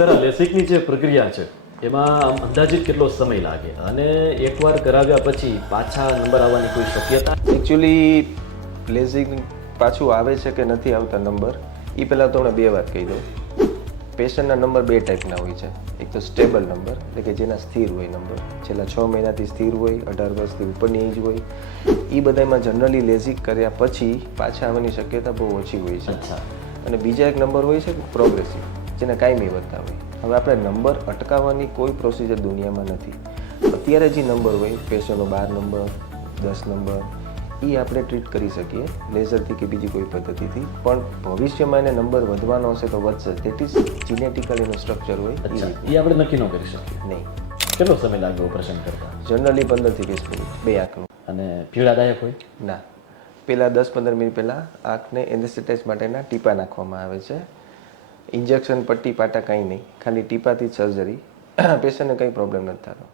Sir, આ લેસિકની જે પ્રક્રિયા છે એમાં અંદાજિત કેટલો સમય લાગે અને એકવાર કરાવ્યા પછી પાછા નંબર આવવાની કોઈ શક્યતા? એકચ્યુઅલી લેઝિક પાછું આવે છે કે નથી આવતા નંબર, એ પહેલાં તો બે વાત કહી દઉં. પેશન્ટના નંબર બે ટાઈપના હોય છે. એક તો સ્ટેબલ નંબર, એટલે કે જેના સ્થિર હોય નંબર, છેલ્લા 6 મહિનાથી સ્થિર હોય, 18 વર્ષથી ઉપરની એજ હોય, એ બધામાં જનરલી લેઝિક કર્યા પછી પાછા આવવાની શક્યતા બહુ ઓછી હોય છે. અને બીજા એક નંબર હોય છે પ્રોગ્રેસિવ, જેને કાયમી વધતા હોય. હવે આપણે નંબર અટકાવવાની કોઈ પ્રોસિજર દુનિયામાં નથી. અત્યારે જે નંબર હોય, પેશન્ટનો 12 નંબર, 10 નંબર, એ આપણે ટ્રીટ કરી શકીએ લેઝરથી કે બીજી કોઈ પદ્ધતિથી. પણ ભવિષ્યમાં એને નંબર વધવાનો હશે તો વધશે. દેટ ઇઝ જીનેટિકલ એનું સ્ટ્રક્ચર હોય એ આપણે નક્કી ન કરી શકીએ. નહીં. કેટલો સમય લાગે ઓપરેશન કરતા? જનરલી 15 થી 20 મિનિટ, બે આંખનું. અને પીડાદાયક હોય? ના, પહેલાં 10-15 મિનિટ પહેલાં આંખને એનેસ્થેટાઇઝ માટેના ટીપા નાખવામાં આવે છે. ઇન્જેક્શન, પટ્ટી, પાટા કંઈ નહીં, ખાલી ટીપાથી જ સર્જરી. પેશન્ટને કંઈ પ્રોબ્લેમ નથી થતો.